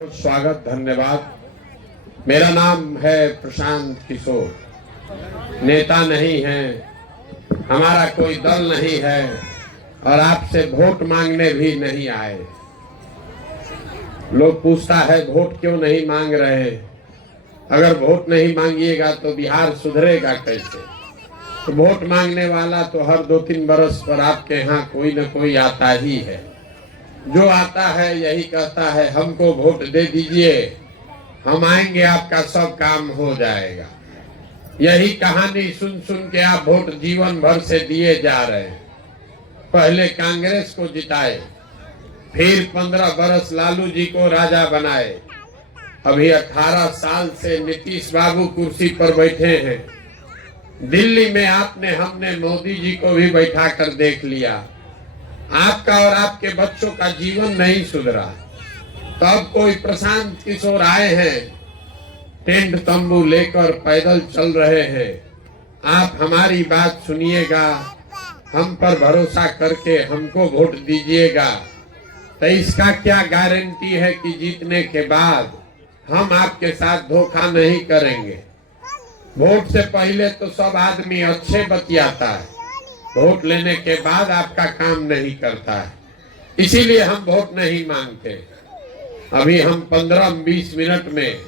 स्वागत, धन्यवाद। मेरा नाम है प्रशांत किशोर। नेता नहीं है, हमारा कोई दल नहीं है और आपसे वोट मांगने भी नहीं आए। लोग पूछता है वोट क्यों नहीं मांग रहे। अगर वोट नहीं मांगिएगा तो बिहार सुधरेगा कैसे। तो वोट मांगने वाला तो हर 2-3 बरस पर आपके यहाँ कोई न कोई आता ही है। जो आता है यही कहता है हमको वोट दे दीजिए, हम आएंगे, आपका सब काम हो जाएगा। यही कहानी सुन सुन के आप वोट जीवन भर से दिए जा रहे हैं। पहले कांग्रेस को जिताए, फिर 15 बरस लालू जी को राजा बनाए। अभी 18 साल से नीतीश बाबू कुर्सी पर बैठे हैं। दिल्ली में आपने हमने मोदी जी को भी बैठा कर देख लिया। आपका और आपके बच्चों का जीवन नहीं सुधरा। तब कोई प्रशांत किशोर आए हैं, टेंट तंबू लेकर पैदल चल रहे हैं। आप हमारी बात सुनिएगा, हम पर भरोसा करके हमको वोट दीजिएगा। तो इसका क्या गारंटी है कि जीतने के बाद हम आपके साथ धोखा नहीं करेंगे। वोट से पहले तो सब आदमी अच्छे बतियाता है, वोट लेने के बाद आपका काम नहीं करता है। इसीलिए हम वोट नहीं मांगते। अभी हम 15-20 मिनट में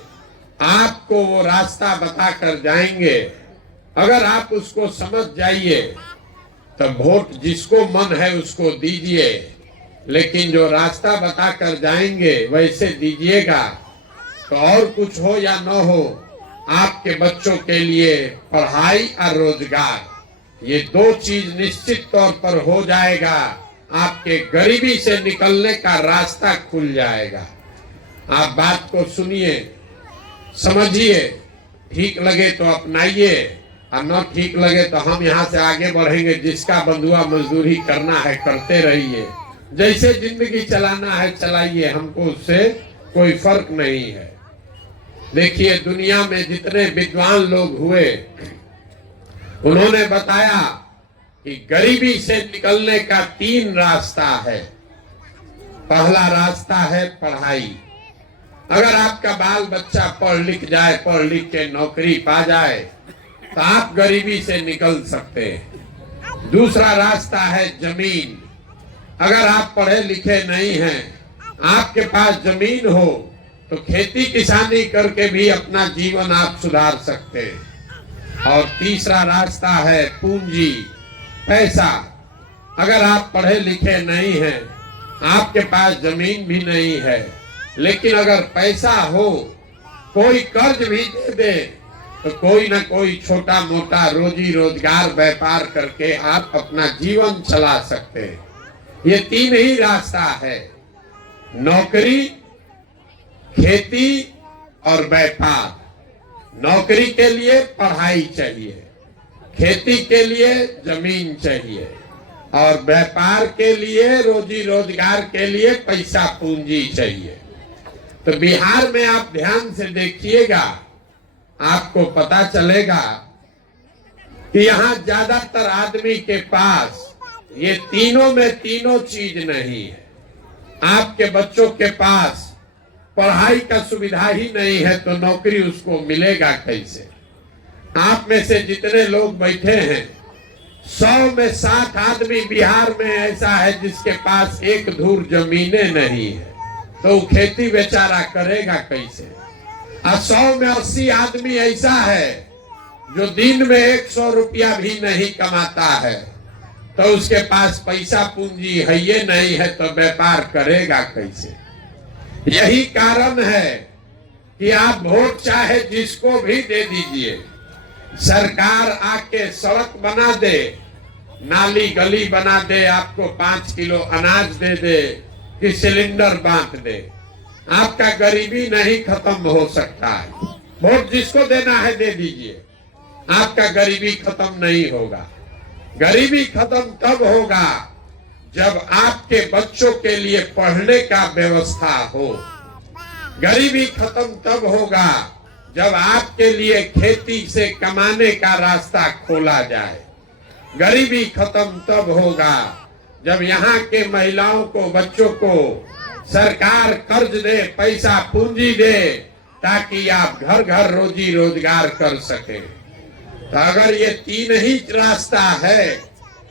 आपको वो रास्ता बता कर जाएंगे। अगर आप उसको समझ जाइए तो वोट जिसको मन है उसको दीजिए, लेकिन जो रास्ता बता कर जाएंगे वैसे दीजिएगा। तो और कुछ हो या न हो, आपके बच्चों के लिए पढ़ाई और रोजगार, ये 2 चीज निश्चित तौर पर हो जाएगा। आपके गरीबी से निकलने का रास्ता खुल जाएगा। आप बात को सुनिए, समझिए, ठीक लगे तो अपनाइए और न ठीक लगे तो हम यहाँ से आगे बढ़ेंगे। जिसका बंधुआ मजदूरी करना है करते रहिए, जैसे जिंदगी चलाना है चलाइए, हमको उससे कोई फर्क नहीं है। देखिए, दुनिया में जितने विद्वान लोग हुए उन्होंने बताया कि गरीबी से निकलने का 3 रास्ता है। पहला रास्ता है पढ़ाई। अगर आपका बाल बच्चा पढ़ लिख जाए, पढ़ लिख के नौकरी पा जाए तो आप गरीबी से निकल सकते हैं। दूसरा रास्ता है जमीन। अगर आप पढ़े लिखे नहीं हैं, आपके पास जमीन हो तो खेती किसानी करके भी अपना जीवन आप सुधार सकते हैं। और तीसरा रास्ता है पूंजी, पैसा। अगर आप पढ़े लिखे नहीं हैं, आपके पास जमीन भी नहीं है, लेकिन अगर पैसा हो, कोई कर्ज भी दे दे तो कोई ना कोई छोटा मोटा रोजी रोजगार व्यापार करके आप अपना जीवन चला सकते हैं। ये 3 ही रास्ता है, नौकरी, खेती और व्यापार। नौकरी के लिए पढ़ाई चाहिए, खेती के लिए जमीन चाहिए और व्यापार के लिए, रोजी रोजगार के लिए पैसा पूंजी चाहिए। तो बिहार में आप ध्यान से देखिएगा, आपको पता चलेगा कि यहाँ ज्यादातर आदमी के पास ये तीनों में तीनों चीज नहीं है। आपके बच्चों के पास पढ़ाई का सुविधा ही नहीं है तो नौकरी उसको मिलेगा कैसे। आप में से जितने लोग बैठे हैं, 100 में 60 आदमी बिहार में ऐसा है जिसके पास 1 धूर जमीने नहीं है, तो वो खेती बेचारा करेगा कैसे। और 100 में 80 आदमी ऐसा है जो दिन में 100 रुपया भी नहीं कमाता है, तो उसके पास पैसा पूंजी है ये नहीं है, तो व्यापार करेगा कैसे। यही कारण है कि आप वोट चाहे जिसको भी दे दीजिए, सरकार आके सड़क बना दे, नाली गली बना दे, आपको 5 किलो अनाज दे दे कि सिलेंडर बांट दे, आपका गरीबी नहीं खत्म हो सकता है। वोट जिसको देना है दे दीजिए, आपका गरीबी खत्म नहीं होगा। गरीबी खत्म तब होगा जब आपके बच्चों के लिए पढ़ने का व्यवस्था हो। गरीबी खत्म तब होगा जब आपके लिए खेती से कमाने का रास्ता खोला जाए। गरीबी खत्म तब होगा जब यहाँ के महिलाओं को, बच्चों को सरकार कर्ज दे, पैसा पूंजी दे, ताकि आप घर घर रोजी रोजगार कर सके। तो अगर ये तीन ही रास्ता है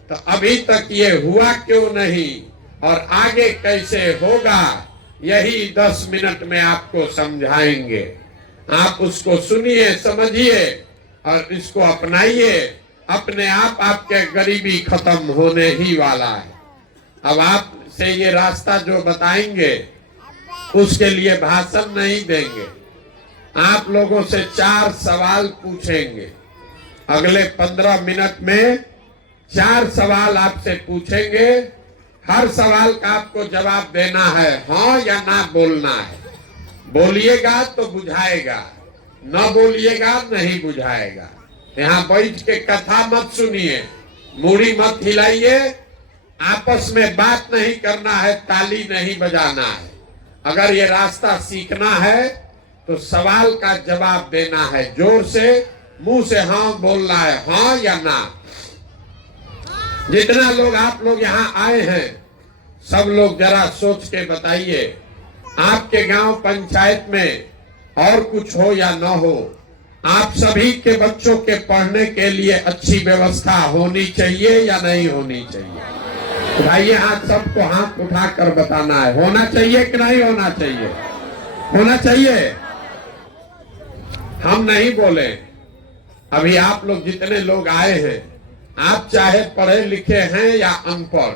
तो अभी तक ये हुआ क्यों नहीं और आगे कैसे होगा, यही 10 मिनट में आपको समझाएंगे। आप उसको सुनिए, समझिए और इसको अपनाइए। अपने आप आपके गरीबी खत्म होने ही वाला है। अब आप से ये रास्ता जो बताएंगे उसके लिए भाषण नहीं देंगे, आप लोगों से 4 सवाल पूछेंगे। अगले 15 मिनट में 4 सवाल आपसे पूछेंगे। हर सवाल का आपको जवाब देना है, हाँ या ना बोलना है। बोलिएगा तो बुझाएगा, न बोलिएगा नहीं बुझाएगा। यहाँ बैठ के कथा मत सुनिए, मूड़ी मत हिलाइए, आपस में बात नहीं करना है, ताली नहीं बजाना है। अगर ये रास्ता सीखना है तो सवाल का जवाब देना है, जोर से मुंह से हाँ बोलना है, हाँ या ना। जितना लोग आप लोग यहाँ आए हैं सब लोग जरा सोच के बताइए, आपके गांव पंचायत में और कुछ हो या न हो, आप सभी के बच्चों के पढ़ने के लिए अच्छी व्यवस्था होनी चाहिए या नहीं होनी चाहिए? उठाइए हाथ, सबको हाथ उठाकर बताना है, होना चाहिए कि नहीं होना चाहिए? होना चाहिए। हम नहीं बोले। अभी आप लोग जितने लोग आए हैं, आप चाहे पढ़े लिखे हैं या अनपढ़,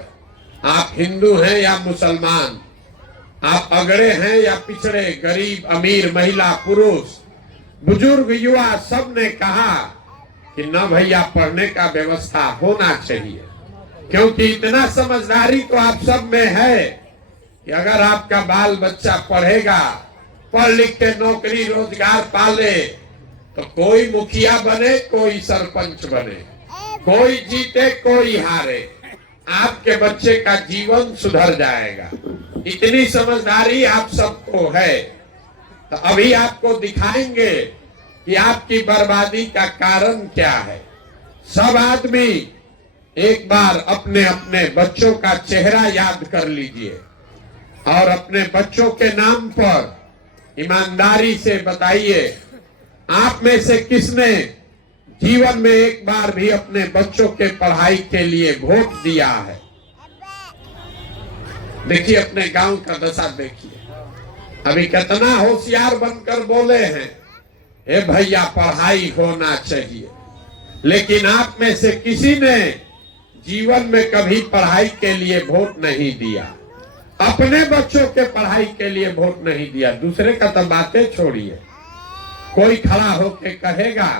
आप हिंदू हैं या मुसलमान, आप अगड़े हैं या पिछड़े, गरीब अमीर, महिला पुरुष, बुजुर्ग युवा, सब ने कहा कि न भैया पढ़ने का व्यवस्था होना चाहिए। क्योंकि इतना समझदारी तो आप सब में है कि अगर आपका बाल बच्चा पढ़ेगा, पढ़ लिख के नौकरी रोजगार पाले, तो कोई मुखिया बने, कोई सरपंच बने, कोई जीते कोई हारे, आपके बच्चे का जीवन सुधर जाएगा। इतनी समझदारी आप सबको है। तो अभी आपको दिखाएंगे कि आपकी बर्बादी का कारण क्या है। सब आदमी एक बार अपने अपने बच्चों का चेहरा याद कर लीजिए और अपने बच्चों के नाम पर ईमानदारी से बताइए, आप में से किसने जीवन में एक बार भी अपने बच्चों के पढ़ाई के लिए वोट दिया है? देखिए अपने गांव का दशा देखिए, अभी कितना होशियार बनकर बोले हैं, ए भैया पढ़ाई होना चाहिए, लेकिन आप में से किसी ने जीवन में कभी पढ़ाई के लिए वोट नहीं दिया, अपने बच्चों के पढ़ाई के लिए वोट नहीं दिया। दूसरे का तो बातें छोड़िए, कोई खड़ा होके कहेगा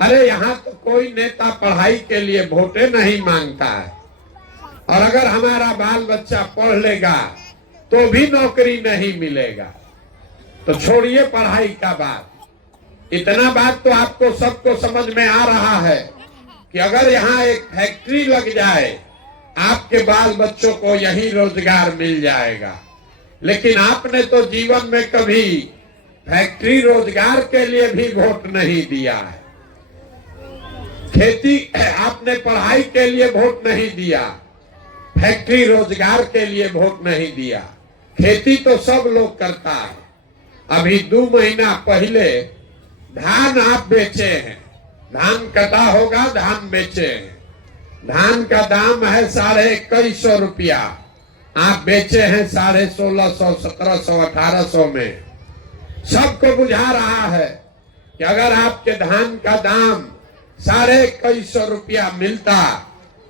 अरे यहाँ तो कोई नेता पढ़ाई के लिए वोटे नहीं मांगता है, और अगर हमारा बाल बच्चा पढ़ लेगा तो भी नौकरी नहीं मिलेगा। तो छोड़िए पढ़ाई का बात, इतना बात तो आपको सबको समझ में आ रहा है कि अगर यहाँ एक फैक्ट्री लग जाए, आपके बाल बच्चों को यही रोजगार मिल जाएगा। लेकिन आपने तो जीवन में कभी फैक्ट्री रोजगार के लिए भी वोट नहीं दिया है। खेती आपने पढ़ाई के लिए वोट नहीं दिया, फैक्ट्री रोजगार के लिए वोट नहीं दिया। खेती तो सब लोग करता है। अभी 2 महीना पहले धान आप बेचे हैं, धान कटा होगा, धान बेचे हैं, धान का दाम है 2150 रुपया, आप बेचे हैं 1650, 1700, 1800 में। सबको बुझा रहा है कि अगर आपके धान का दाम 2150 रुपया मिलता,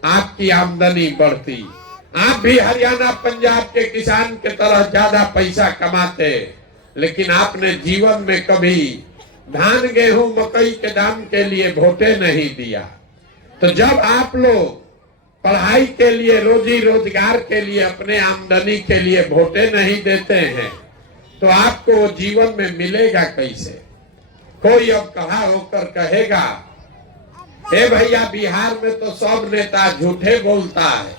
आपकी आमदनी बढ़ती, आप भी हरियाणा पंजाब के किसान के तरह ज्यादा पैसा कमाते। लेकिन आपने जीवन में कभी धान गेहूं मकई के दाम के लिए वोटे नहीं दिया। तो जब आप लोग पढ़ाई के लिए, रोजी रोजगार के लिए, अपने आमदनी के लिए वोटे नहीं देते हैं, तो आपको जीवन में मिलेगा कैसे? कोई अब खड़ा होकर कहेगा ए भैया बिहार में तो सब नेता झूठे बोलता है,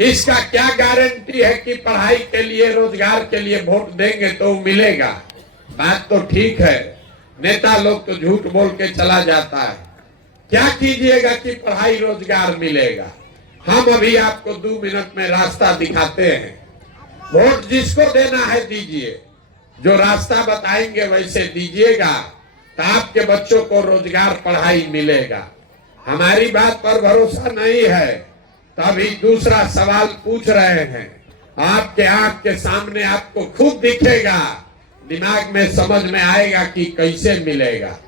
इसका क्या गारंटी है कि पढ़ाई के लिए, रोजगार के लिए वोट देंगे तो मिलेगा? बात तो ठीक है, नेता लोग तो झूठ बोल के चला जाता है। क्या कीजिएगा कि पढ़ाई रोजगार मिलेगा? हम अभी आपको 2 मिनट में रास्ता दिखाते हैं। वोट जिसको देना है दीजिए, जो रास्ता बताएंगे वैसे दीजिएगा, तो आपके बच्चों को रोजगार पढ़ाई मिलेगा। हमारी बात पर भरोसा नहीं है तो अभी दूसरा सवाल पूछ रहे हैं, आपके आंख के सामने आपको खुद दिखेगा, दिमाग में समझ में आएगा कि कैसे मिलेगा।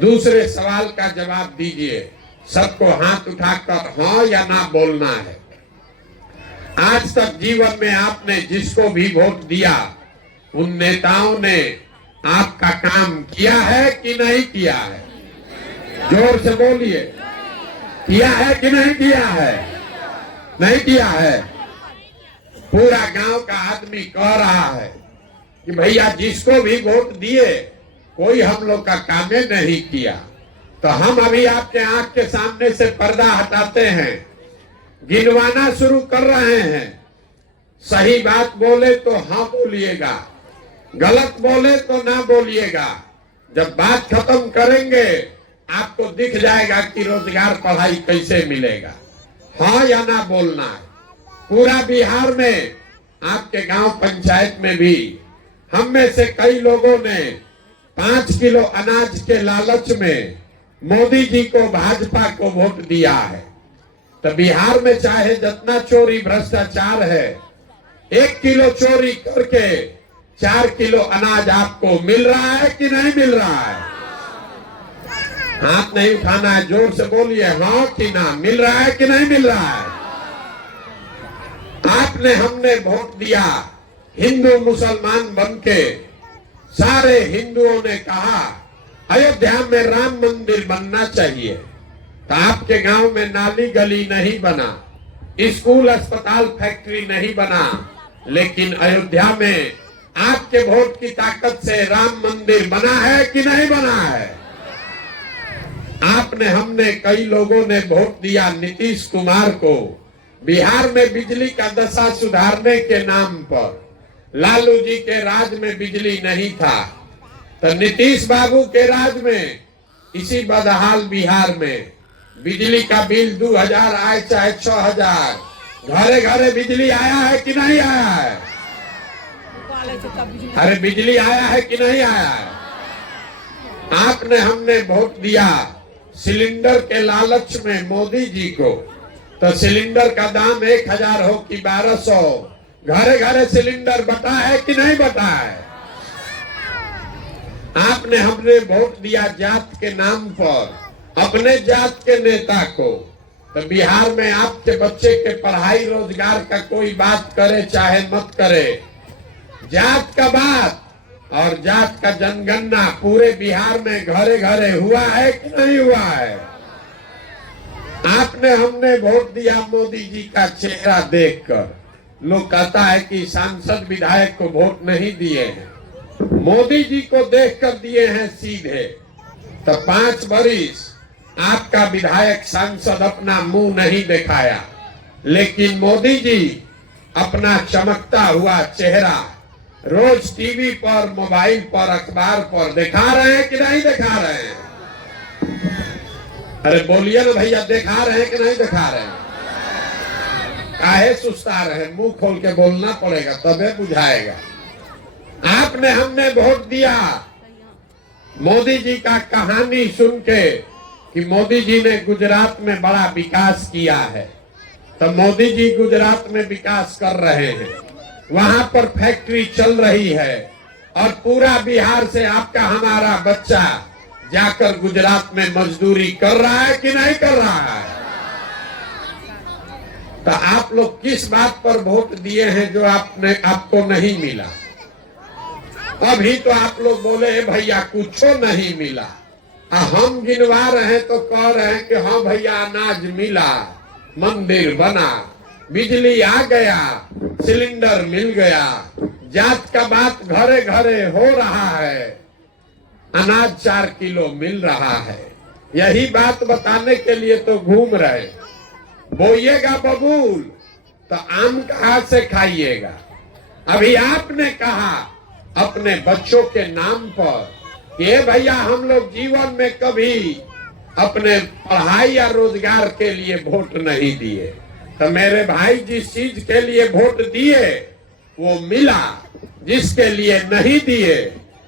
दूसरे सवाल का जवाब दीजिए, सबको हाथ उठाकर हाँ या ना बोलना है। आज तक जीवन में आपने जिसको भी वोट दिया, उन नेताओं ने आपका काम किया है कि नहीं किया है? जोर से बोलिए, किया है कि नहीं किया है? नहीं किया है। पूरा गांव का आदमी कह रहा है कि भैया जिसको भी वोट दिए कोई हम लोग का काम नहीं किया। तो हम अभी आपके आंख के सामने से पर्दा हटाते हैं, गिनवाना शुरू कर रहे हैं। सही बात बोले तो हाँ बोलिएगा, गलत बोले तो ना बोलिएगा। जब बात खत्म करेंगे आपको दिख जाएगा कि रोजगार पढ़ाई कैसे मिलेगा। हाँ या ना बोलना है। पूरा बिहार में आपके गांव पंचायत में भी हम में से कई लोगों ने 5 किलो अनाज के लालच में मोदी जी को, भाजपा को वोट दिया है। तो बिहार में चाहे जितना चोरी भ्रष्टाचार है, 1 किलो चोरी करके 4 किलो अनाज आपको मिल रहा है कि नहीं मिल रहा है? हाथ नहीं उठाना है, जोर से बोलिए हाँ कि ना। मिल रहा है कि नहीं मिल रहा है? आपने, हमने वोट दिया, हिंदू मुसलमान बनके सारे हिंदुओं ने कहा अयोध्या में राम मंदिर बनना चाहिए। तो आपके गांव में नाली गली नहीं बना, स्कूल अस्पताल फैक्ट्री नहीं बना, लेकिन अयोध्या में आपके वोट की ताकत से राम मंदिर बना है कि नहीं बना है? आपने, हमने, कई लोगों ने वोट दिया नीतीश कुमार को। बिहार में बिजली का दशा सुधारने के नाम पर, लालू जी के राज में बिजली नहीं था, तो नीतीश बाबू के राज में इसी बदहाल बिहार में बिजली का बिल 2000 आए चाहे 6000, घरे घरे बिजली आया है कि नहीं आया है? अरे बिजली आया है कि नहीं आया है? आपने, हमने वोट दिया सिलेंडर के लालच में मोदी जी को। तो सिलेंडर का दाम 1000 हो कि 1200, घरे घरे सिलेंडर बटा है कि नहीं बटा है? आपने, हमने वोट दिया जात के नाम पर अपने जात के नेता को। तो बिहार में आपके बच्चे के पढ़ाई रोजगार का कोई बात करे चाहे मत करे, जात का बात और जात का जनगणना पूरे बिहार में घरे घरे हुआ है कि नहीं हुआ है? आपने, हमने वोट दिया मोदी जी का चेहरा देखकर। लोग कहता है कि सांसद विधायक को वोट नहीं दिए हैं, मोदी जी को देखकर दिए हैं सीधे। तो 5 वर्ष आपका विधायक सांसद अपना मुंह नहीं दिखाया, लेकिन मोदी जी अपना चमकता हुआ चेहरा रोज टीवी पर, मोबाइल पर, अखबार पर दिखा रहे हैं कि नहीं दिखा रहे हैं? अरे बोलिए ना भैया, दिखा रहे हैं कि नहीं दिखा रहे हैं? काहे सुस्ता रहे, मुंह खोल के बोलना पड़ेगा तबे बुझाएगा। आपने, हमने वोट दिया मोदी जी का कहानी सुन के कि मोदी जी ने गुजरात में बड़ा विकास किया है। तो मोदी जी गुजरात में विकास कर रहे हैं, वहां पर फैक्ट्री चल रही है और पूरा बिहार से आपका, हमारा बच्चा जाकर गुजरात में मजदूरी कर रहा है कि नहीं कर रहा है? तो आप लोग किस बात पर वोट दिए हैं जो आपको नहीं मिला? अभी तो आप लोग बोले भैया कुछ नहीं मिला, हम गिनवा रहे तो कह रहे हैं कि हाँ भैया अनाज मिला, मंदिर बना, बिजली आ गया, सिलेंडर मिल गया, जात का बात घरे घरे हो रहा है, अनाज 4 किलो मिल रहा है। यही बात बताने के लिए तो घूम रहे। बोइएगा बबूल तो आम कहाँ से खाइएगा? अभी आपने कहा अपने बच्चों के नाम पर कि भैया हम लोग जीवन में कभी अपने पढ़ाई या रोजगार के लिए वोट नहीं दिए। तो मेरे भाई जिस चीज के लिए वोट दिए वो मिला, जिसके लिए नहीं दिए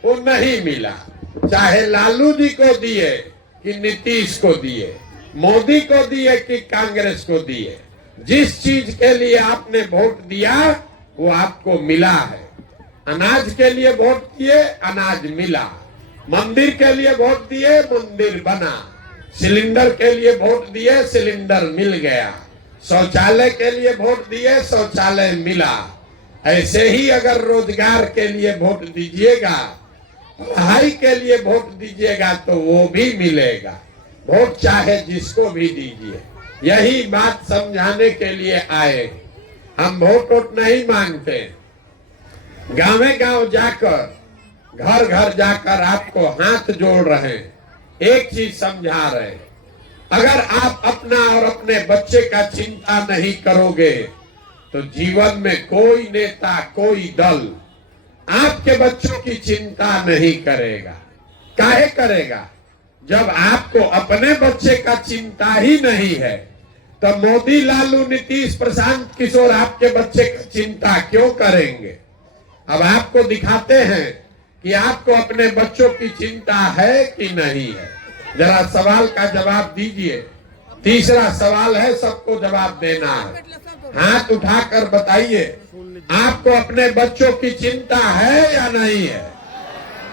वो नहीं मिला। चाहे लालू जी को दिए कि नीतीश को दिए, मोदी को दिए कि कांग्रेस को दिए, जिस चीज के लिए आपने वोट दिया वो आपको मिला है। अनाज के लिए वोट दिए, अनाज मिला। मंदिर के लिए वोट दिए, मंदिर बना। सिलेंडर के लिए वोट दिए, सिलेंडर मिल गया। शौचालय के लिए वोट दिए, शौचालय मिला। ऐसे ही अगर रोजगार के लिए वोट दीजिएगा, पढ़ाई के लिए वोट दीजिएगा तो वो भी मिलेगा। वोट चाहे जिसको भी दीजिए, यही बात समझाने के लिए आए। हम वोट नहीं मांगते, गांवे गांव जाकर, घर घर जाकर आपको हाथ जोड़ रहे हैं, एक चीज समझा रहे हैं। अगर आप अपना और अपने बच्चे का चिंता नहीं करोगे तो जीवन में कोई नेता, कोई दल आपके बच्चों की चिंता नहीं करेगा। काहे करेगा? जब आपको अपने बच्चे का चिंता ही नहीं है तो मोदी, लालू, नीतीश, प्रशांत किशोर आपके बच्चे की चिंता क्यों करेंगे? अब आपको दिखाते हैं कि आपको अपने बच्चों की चिंता है कि नहीं है। जरा सवाल का जवाब दीजिए। तीसरा सवाल है, सबको जवाब देना है। हाथ उठाकर बताइए, आपको अपने बच्चों की चिंता है या नहीं है?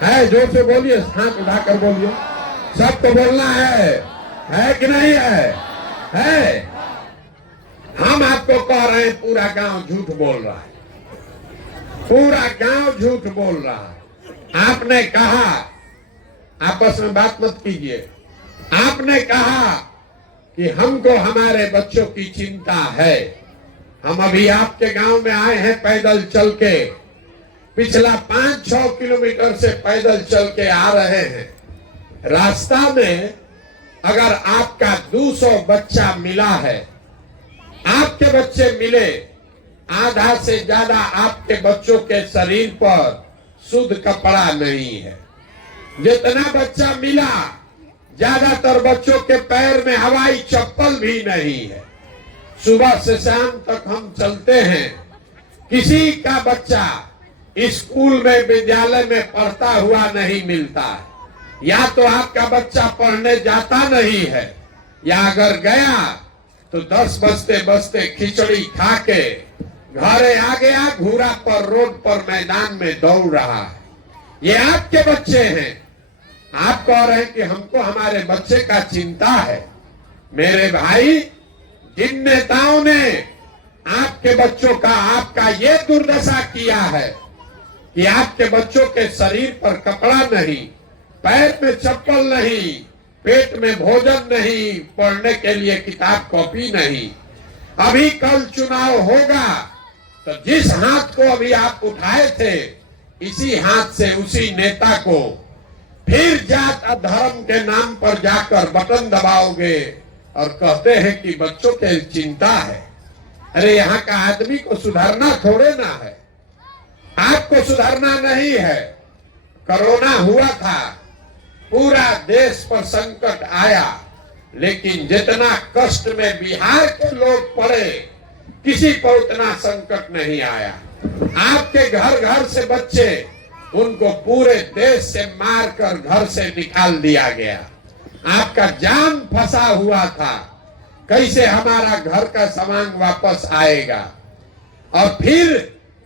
है? जोर से बोलिए, हाथ उठाकर बोलिए। सबको बोलना है कि नहीं है? है? हम आपको कह रहे हैं पूरा गांव झूठ बोल रहा है, पूरा गांव झूठ बोल रहा है। आपने कहा, आपस में बात मत कीजिए, आपने कहा कि हमको हमारे बच्चों की चिंता है। हम अभी आपके गांव में आए हैं पैदल चल के, पिछला 5-6 किलोमीटर से पैदल चल के आ रहे हैं। रास्ता में अगर आपका 200 बच्चा मिला है, आपके बच्चे मिले, आधा से ज्यादा आपके बच्चों के शरीर पर शुद्ध कपड़ा नहीं है। जितना बच्चा मिला, ज्यादातर बच्चों के पैर में हवाई चप्पल भी नहीं है। सुबह से शाम तक हम चलते हैं, किसी का बच्चा स्कूल में, विद्यालय में पढ़ता हुआ नहीं मिलता है। या तो आपका बच्चा पढ़ने जाता नहीं है, या अगर गया तो 10 बजते बजते खिचड़ी खा के घरे आ गया, घूरा पर रोड पर मैदान में दौड़ रहा है। ये आपके बच्चे हैं। आप कह रहे हैं कि हमको हमारे बच्चे का चिंता है। मेरे भाई, जिन नेताओं ने आपके बच्चों का, आपका ये दुर्दशा किया है कि आपके बच्चों के शरीर पर कपड़ा नहीं, पैर में चप्पल नहीं, पेट में भोजन नहीं, पढ़ने के लिए किताब कॉपी नहीं। अभी कल चुनाव होगा तो जिस हाथ को अभी आप उठाए थे, इसी हाथ से उसी नेता को फिर जात और धर्म के नाम पर जाकर बटन दबाओगे और कहते हैं कि बच्चों के चिंता है। अरे यहाँ का आदमी को सुधारना थोड़े ना है, आपको सुधारना नहीं है। कोरोना हुआ था, पूरा देश पर संकट आया, लेकिन जितना कष्ट में बिहार के लोग पड़े, किसी पर उतना संकट नहीं आया। आपके घर घर से बच्चे, उनको पूरे देश से मारकर घर से निकाल दिया गया। आपका जान फंसा हुआ था, कैसे हमारा घर का सामान वापस आएगा। और फिर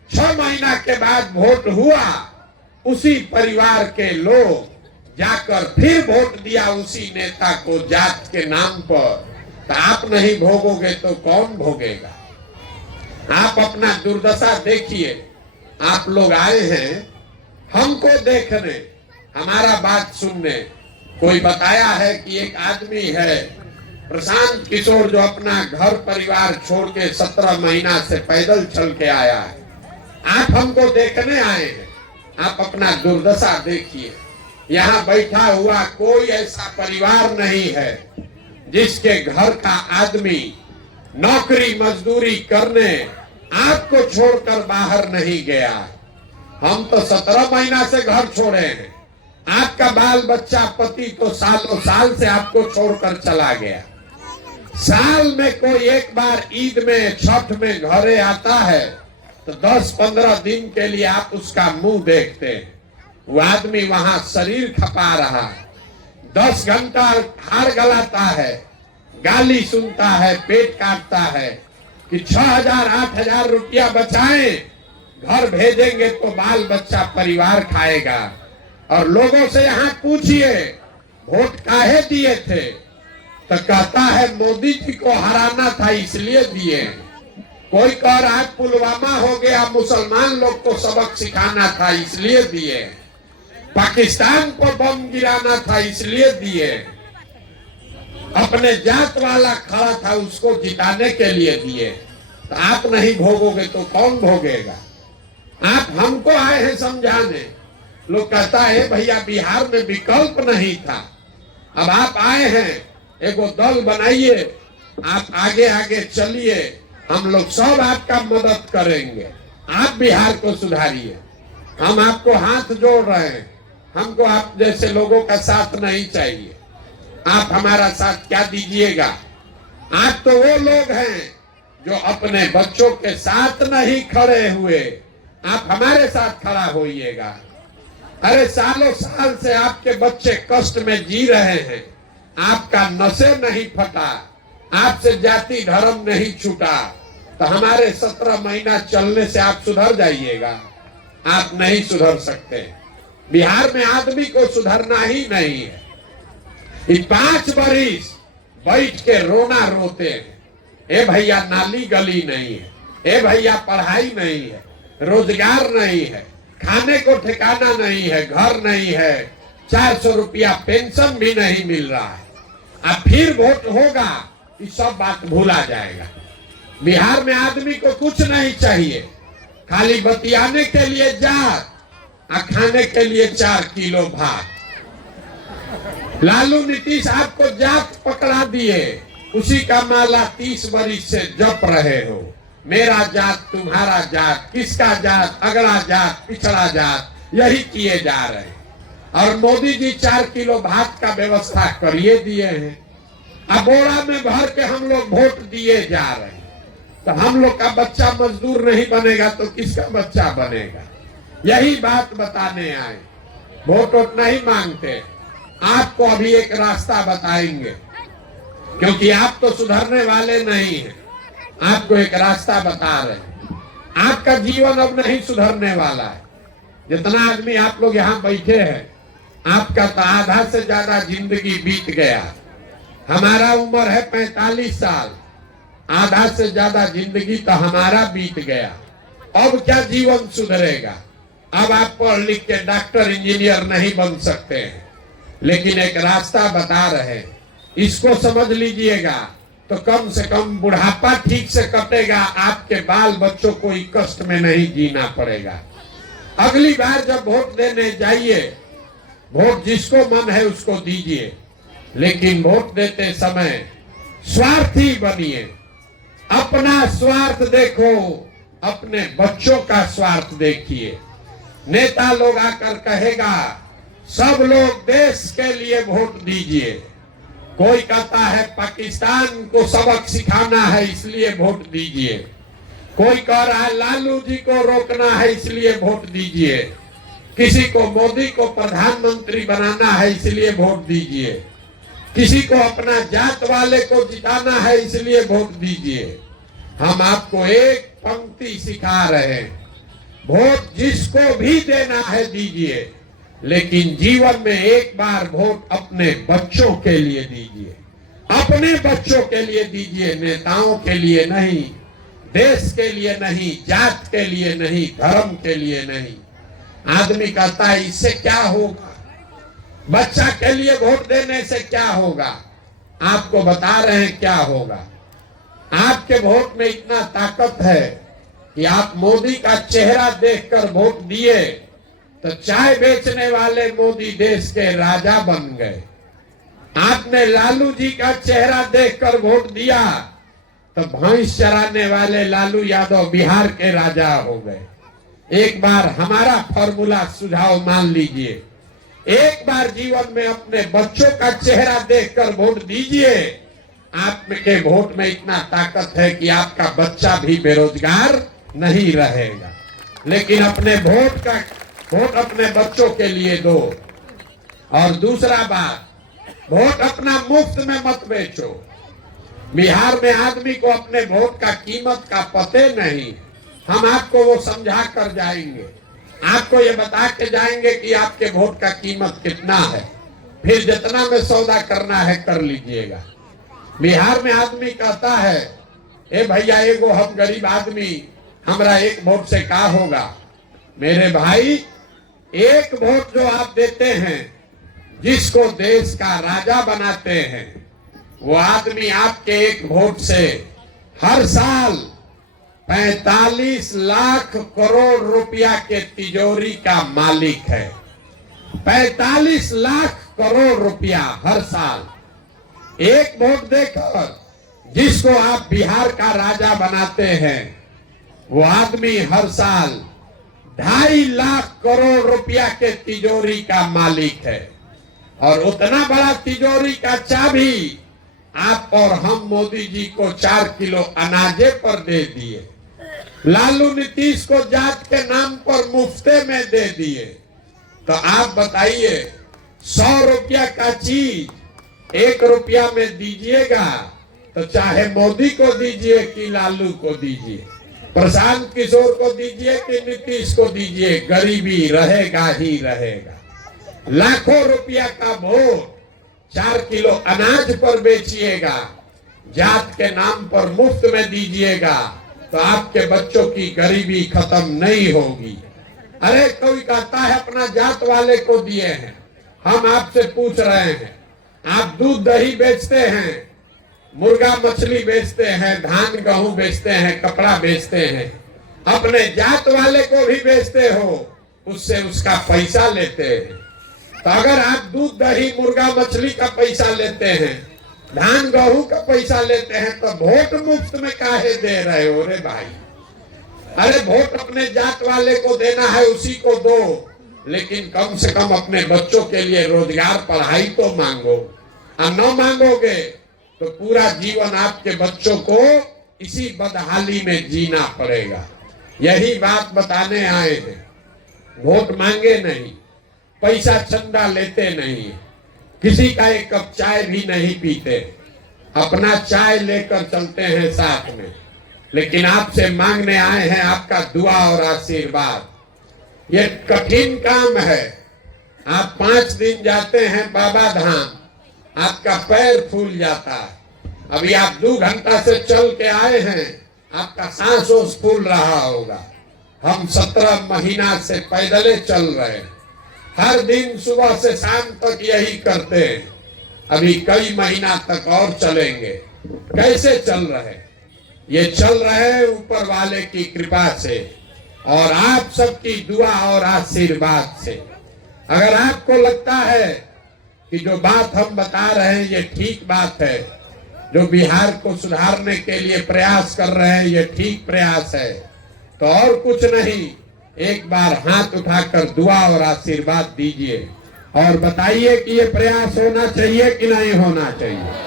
6 महीना के बाद वोट हुआ, उसी परिवार के लोग जाकर फिर वोट दिया उसी नेता को जात के नाम पर। तो आप नहीं भोगोगे तो कौन भोगेगा? आप अपना दुर्दशा देखिए। आप लोग आए हैं हमको देखने, हमारा बात सुनने। कोई बताया है कि एक आदमी है प्रशांत किशोर, जो अपना घर परिवार छोड़ के 17 महीना से पैदल चल के आया है। आप हमको देखने आए हैं, आप अपना दुर्दशा देखिए। यहाँ बैठा हुआ कोई ऐसा परिवार नहीं है जिसके घर का आदमी नौकरी मजदूरी करने आपको छोड़कर बाहर नहीं गया। हम तो 17 महीना से घर छोड़े हैं। आपका बाल बच्चा, पति तो सालों साल से आपको छोड़कर चला गया। साल में कोई एक बार ईद में, छठ में घरे आता है तो 10-15 दिन के लिए आप उसका मुंह देखते हैं, वो आदमी वहां शरीर खपा रहा है, 10 घंटा हार गलाता है, गाली सुनता है, पेट काटता है कि 6,000-8,000 रुपया बचाएं, घर भेजेंगे तो बाल बच्चा परिवार खाएगा। और लोगों से यहाँ पूछिए वोट काहे दिए थे, तो कहता है मोदी जी को हराना था इसलिए दिए। कोई कह रहा है पुलवामा हो गया, मुसलमान लोग को सबक सिखाना था इसलिए दिए, पाकिस्तान को बम गिराना था इसलिए दिए, अपने जात वाला खड़ा था उसको जिताने के लिए दिए। तो आप नहीं भोगोगे तो कौन भोगेगा? आप हमको आए हैं समझाने। लोग कहता है भैया बिहार में विकल्प नहीं था, अब आप आए हैं, एगो दल बनाइए, आप आगे आगे चलिए, हम लोग सब आपका मदद करेंगे, आप बिहार को सुधारिए। हम आपको हाथ जोड़ रहे हैं, हमको आप जैसे लोगों का साथ नहीं चाहिए। आप हमारा साथ क्या दीजिएगा? आप तो वो लोग हैं जो अपने बच्चों के साथ नहीं खड़े हुए, आप हमारे साथ खड़ा होइएगा। अरे सालों साल से आपके बच्चे कष्ट में जी रहे हैं, आपका नशे नहीं फटा, आपसे जाति धर्म नहीं छूटा, तो हमारे 17 महीना चलने से आप सुधर जाइएगा? आप नहीं सुधर सकते। बिहार में आदमी को सुधरना ही नहीं है। 5 बरिस बैठ के रोना रोते हैं, ए भैया नाली गली नहीं है, ए भैया पढ़ाई नहीं है, रोजगार नहीं है, खाने को ठिकाना नहीं है, घर नहीं है, 400 रुपया पेंशन भी नहीं मिल रहा है। अब फिर वोट होगा, ये सब बात भूला जाएगा। बिहार में आदमी को कुछ नहीं चाहिए, खाली बतियाने के लिए जात और खाने के लिए 4 किलो भात। लालू नीतीश आपको जात पकड़ा दिए, उसी का माला 30 बरिस से जप रहे हो। मेरा जात, तुम्हारा जात, किसका जात, अगड़ा जात, पिछड़ा जात, यही किए जा रहे हैं। और मोदी जी 4 किलो भात का व्यवस्था करिए दिए हैं। अब बोरा में भर के हम लोग वोट दिए जा रहे हैं, तो हम लोग का बच्चा मजदूर नहीं बनेगा तो किसका बच्चा बनेगा? यही बात बताने आए। वोट नहीं मांगते, आपको अभी एक रास्ता बताएंगे, क्योंकि आप तो सुधरने वाले नहीं हैं। आपको एक रास्ता बता रहे हैं, आपका जीवन अब नहीं सुधरने वाला है। जितना आदमी आप लोग यहाँ बैठे हैं, आपका तो आधा से ज्यादा जिंदगी बीत गया। हमारा उम्र है 45 साल, आधा से ज्यादा जिंदगी तो हमारा बीत गया। अब क्या जीवन सुधरेगा? अब आप पढ़ लिख के डॉक्टर इंजीनियर नहीं बन सकते हैं, लेकिन एक रास्ता बता रहे हैं, इसको समझ लीजिएगा तो कम से कम बुढ़ापा ठीक से कटेगा, आपके बाल बच्चों को कष्ट में नहीं जीना पड़ेगा। अगली बार जब वोट देने जाइए, वोट जिसको मन है उसको दीजिए, लेकिन वोट देते समय स्वार्थी बनिए। अपना स्वार्थ देखो, अपने बच्चों का स्वार्थ देखिए। नेता लोग आकर कहेगा सब लोग देश के लिए वोट दीजिए, कोई कहता है पाकिस्तान को सबक सिखाना है इसलिए वोट दीजिए, कोई कह रहा है लालू जी को रोकना है इसलिए वोट दीजिए, किसी को मोदी को प्रधानमंत्री बनाना है इसलिए वोट दीजिए, किसी को अपना जात वाले को जिताना है इसलिए वोट दीजिए। हम आपको एक पंक्ति सिखा रहे हैं, वोट जिसको भी देना है दीजिए, लेकिन जीवन में एक बार वोट अपने बच्चों के लिए दीजिए। अपने बच्चों के लिए दीजिए, नेताओं के लिए नहीं, देश के लिए नहीं, जात के लिए नहीं, धर्म के लिए नहीं। आदमी कहता है इससे क्या होगा, बच्चा के लिए वोट देने से क्या होगा? आपको बता रहे हैं क्या होगा। आपके वोट में इतना ताकत है कि आप मोदी का चेहरा देखकर वोट दिए तो चाय बेचने वाले मोदी देश के राजा बन गए। आपने लालू जी का चेहरा देखकर वोट दिया तो भैंस चराने वाले लालू यादव बिहार के राजा हो गए। एक बार हमारा फॉर्मूला सुझाव मान लीजिए, एक बार जीवन में अपने बच्चों का चेहरा देखकर वोट दीजिए। आपके वोट में इतना ताकत है कि आपका बच्चा भी बेरोजगार नहीं रहेगा। लेकिन अपने वोट अपने बच्चों के लिए दो। और दूसरा बात, वोट अपना मुफ्त में मत बेचो। बिहार में आदमी को अपने वोट का कीमत का पते नहीं। हम आपको वो समझा कर जाएंगे, आपको ये बता के जाएंगे कि आपके वोट का कीमत कितना है, फिर जितना में सौदा करना है कर लीजिएगा। बिहार में आदमी कहता है, ए भैया एगो हम गरीब आदमी, हमरा एक वोट से का होगा। मेरे भाई, एक वोट जो आप देते हैं, जिसको देश का राजा बनाते हैं, वो आदमी आपके एक वोट से हर साल 45 लाख करोड़ रुपया के तिजोरी का मालिक है। 45 लाख करोड़ रुपया हर साल। एक वोट देकर जिसको आप बिहार का राजा बनाते हैं, वो आदमी हर साल 2.5 लाख करोड़ रुपया के तिजोरी का मालिक है। और उतना बड़ा तिजोरी का चाबी आप और हम मोदी जी को 4 किलो अनाजे पर दे दिए, लालू नीतीश को जात के नाम पर मुफ्ते में दे दिए। तो आप बताइए, 100 रुपया का चीज 1 रुपया में दीजिएगा तो चाहे मोदी को दीजिए कि लालू को दीजिए, प्रशांत किशोर को दीजिए कि नीतीश को दीजिए, गरीबी रहेगा ही रहेगा। लाखों रुपया का वोट 4 किलो अनाज पर बेचिएगा, जात के नाम पर मुफ्त में दीजिएगा, तो आपके बच्चों की गरीबी खत्म नहीं होगी। अरे कोई कहता है अपना जात वाले को दिए हैं, हम आपसे पूछ रहे हैं, आप दूध दही बेचते हैं, मुर्गा मछली बेचते हैं, धान गेहूं बेचते हैं, कपड़ा बेचते हैं, अपने जात वाले को भी बेचते हो, उससे उसका पैसा लेते हैं। तो अगर आप दूध दही मुर्गा मछली का पैसा लेते हैं, धान गेहूं का पैसा लेते हैं, तो वोट मुफ्त में काहे दे रहे हो रे भाई। अरे वोट अपने जात वाले को देना है, उसी को दो, लेकिन कम से कम अपने बच्चों के लिए रोजगार पढ़ाई तो मांगो। और न मांगोगे तो पूरा जीवन आपके बच्चों को इसी बदहाली में जीना पड़ेगा। यही बात बताने आए हैं। वोट मांगे नहीं, पैसा चंदा लेते नहीं, किसी का एक कप चाय भी नहीं पीते, अपना चाय लेकर चलते हैं साथ में। लेकिन आपसे मांगने आए हैं आपका दुआ और आशीर्वाद। ये कठिन काम है। आप 5 दिन जाते हैं बाबा धाम, आपका पैर फूल जाता है। अभी आप 2 घंटा से चल के आए हैं, आपका सांस ओस फूल रहा होगा। हम 17 महीना से पैदले चल रहे हैं, हर दिन सुबह से शाम तक यही करते हैं। अभी कई महीना तक और चलेंगे। कैसे चल रहे? ये चल रहे ऊपर वाले की कृपा से और आप सबकी दुआ और आशीर्वाद से। अगर आपको लगता है कि जो बात हम बता रहे हैं ये ठीक बात है, जो बिहार को सुधारने के लिए प्रयास कर रहे हैं ये ठीक प्रयास है, तो और कुछ नहीं, एक बार हाथ उठाकर दुआ और आशीर्वाद दीजिए और बताइए कि ये प्रयास होना चाहिए कि नहीं होना चाहिए।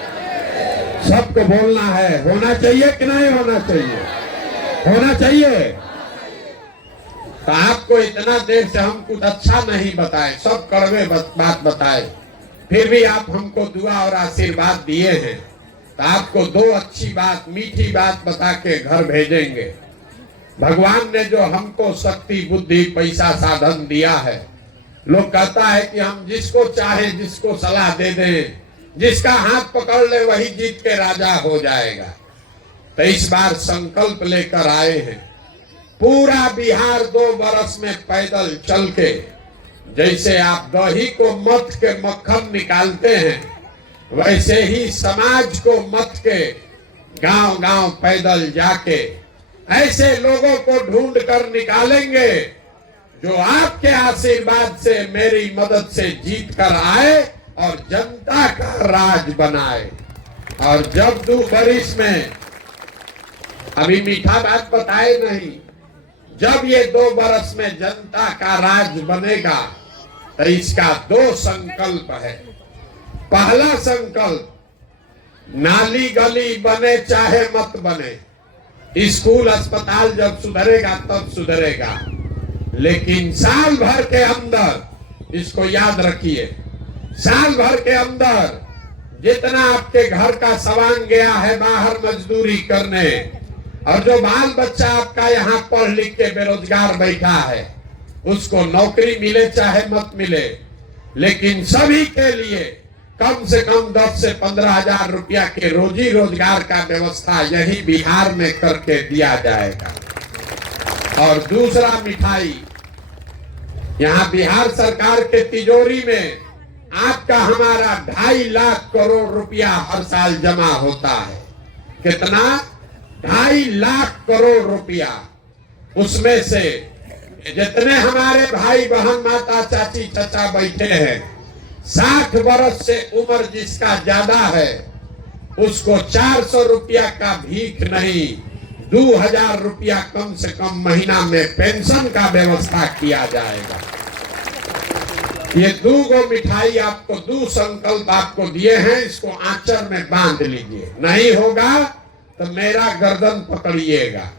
सबको बोलना है, होना चाहिए कि नहीं होना चाहिए? होना चाहिए। तो आपको इतना देर से हम कुछ अच्छा नहीं बताए, सब कड़वे बात बताए, फिर भी आप हमको दुआ और आशीर्वाद दिए हैं। तो आपको 2 अच्छी बात, मीठी बात बता के घर भेजेंगे। भगवान ने जो हमको शक्ति बुद्धि पैसा साधन दिया है, लोग कहता है कि हम जिसको चाहे जिसको सलाह दे दें, जिसका हाथ पकड़ ले वही जीत के राजा हो जाएगा। तो इस बार संकल्प लेकर आए हैं, पूरा बिहार 2 बरस में पैदल चल के, जैसे आप दही को मथ के मक्खन निकालते हैं, वैसे ही समाज को मथ के गांव गांव पैदल जाके ऐसे लोगों को ढूंढ कर निकालेंगे जो आपके आशीर्वाद से, मेरी मदद से जीत कर आए और जनता का राज बनाए। और जब 2 बरिस में, अभी मीठा बात बताए नहीं, जब ये 2 बरस में जनता का राज बनेगा तो इसका 2 संकल्प है। पहला संकल्प, नाली गली बने चाहे मत बने, स्कूल अस्पताल जब सुधरेगा तब सुधरेगा, लेकिन साल भर के अंदर इसको याद रखिए, साल भर के अंदर जितना आपके घर का सामान गया है बाहर मजदूरी करने, और जो बाल बच्चा आपका यहाँ पढ़ लिख के बेरोजगार बैठा है, उसको नौकरी मिले चाहे मत मिले, लेकिन सभी के लिए कम से कम 10 से 15 हजार रुपया के रोजी रोजगार का व्यवस्था यही बिहार में करके दिया जाएगा। और दूसरा मिठाई, यहाँ बिहार सरकार के तिजोरी में आपका हमारा 2.5 लाख करोड़ रुपया हर साल जमा होता है। कितना? 2.5 लाख करोड़ रुपया। उसमें से जितने हमारे भाई बहन माता चाची चाचा बैठे हैं, 60 वर्ष से उम्र जिसका ज्यादा है, उसको 400 रुपया का भीख नहीं, 2000 रुपया कम से कम महीना में पेंशन का व्यवस्था किया जाएगा। ये 2 गो मिठाई आपको, 2 संकल्प आपको दिए हैं, इसको आंचल में बांध लीजिए। नहीं होगा तो मेरा गर्दन पकड़िएगा।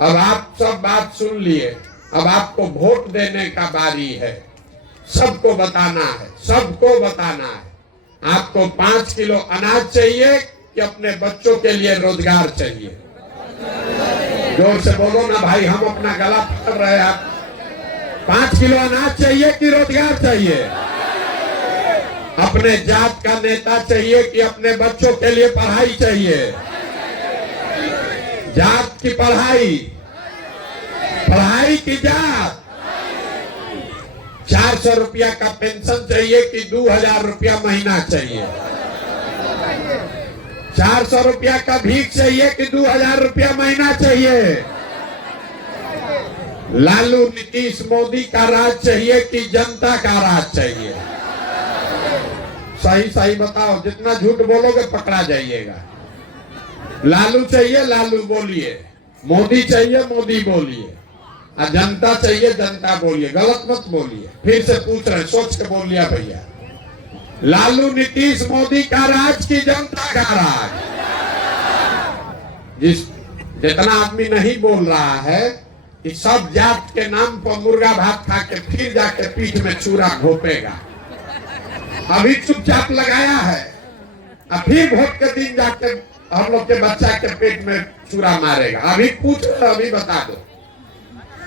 अब आप सब बात सुन लिए, अब आपको वोट देने का बारी है। सबको बताना है, सबको बताना है। आपको 5 किलो अनाज चाहिए कि अपने बच्चों के लिए रोजगार चाहिए? जोर से बोलो ना भाई, हम अपना गला पकड़ रहे हैं। 5 किलो अनाज चाहिए कि रोजगार चाहिए? अपने जात का नेता चाहिए कि अपने बच्चों के लिए पढ़ाई चाहिए? जात की पढ़ाई, पढ़ाई की जात। 400 रुपया का पेंशन चाहिए कि 2000 रुपया महीना चाहिए? 400 रुपया का भीख चाहिए कि 2000 रुपया महीना चाहिए? लालू नीतीश मोदी का राज चाहिए कि जनता का राज चाहिए? सही सही बताओ, जितना झूठ बोलोगे पकड़ा जाइएगा। लालू चाहिए लालू बोलिए, मोदी चाहिए मोदी बोलिए, और जनता चाहिए जनता बोलिए। गलत मत बोलिए, फिर से पूछ रहे, सोच के बोल लिया भैया। लालू नीतीश मोदी का राज की जनता का राज? जितना आदमी नहीं बोल रहा है कि सब जात के नाम पर मुर्गा भात खा के फिर जाके पीठ में चूरा घोपेगा। अभी चुपचाप लगाया है, अब फिर वोट के दिन जाके हम लोग के बच्चा के पेट में चूरा मारेगा। अभी पूछ रहे, अभी बता दो।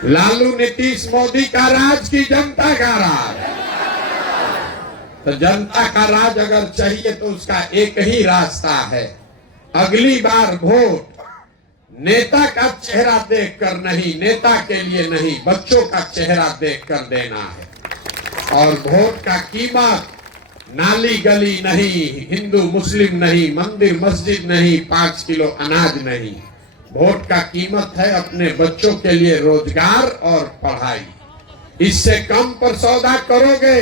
लालू नीतीश मोदी का राज की जनता का राज? तो जनता का राज अगर चाहिए तो उसका एक ही रास्ता है, अगली बार वोट नेता का चेहरा देखकर नहीं, नेता के लिए नहीं, बच्चों का चेहरा देखकर देना है। और वोट का कीमत नाली गली नहीं, हिंदू मुस्लिम नहीं, मंदिर मस्जिद नहीं, 5 किलो अनाज नहीं। वोट का कीमत है अपने बच्चों के लिए रोजगार और पढ़ाई। इससे कम पर सौदा करोगे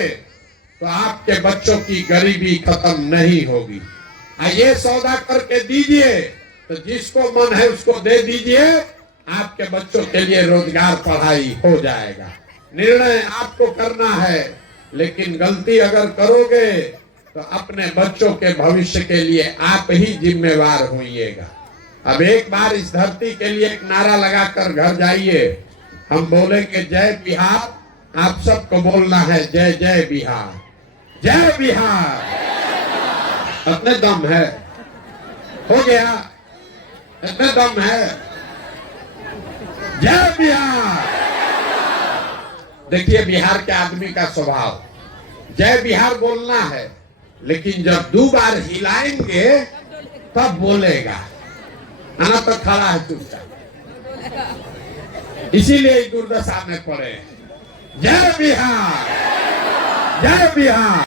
तो आपके बच्चों की गरीबी खत्म नहीं होगी। ये सौदा करके दीजिए, तो जिसको मन है उसको दे दीजिए, आपके बच्चों के लिए रोजगार पढ़ाई हो जाएगा। निर्णय आपको करना है, लेकिन गलती अगर करोगे तो अपने बच्चों के भविष्य के लिए आप ही जिम्मेवार होइएगा। अब एक बार इस धरती के लिए एक नारा लगाकर घर जाइए। हम बोलेंगे जय बिहार, आप सबको बोलना है जय जय बिहार, जय बिहार। अपने दम है, हो गया, इतने दम है, जय बिहार। देखिए बिहार के आदमी का स्वभाव, जय बिहार बोलना है, लेकिन जब 2 बार हिलाएंगे तब बोलेगा, आना तो खड़ा है चुपचाप। इसीलिए दुर्दशा में पड़े। जय बिहार, जय बिहार।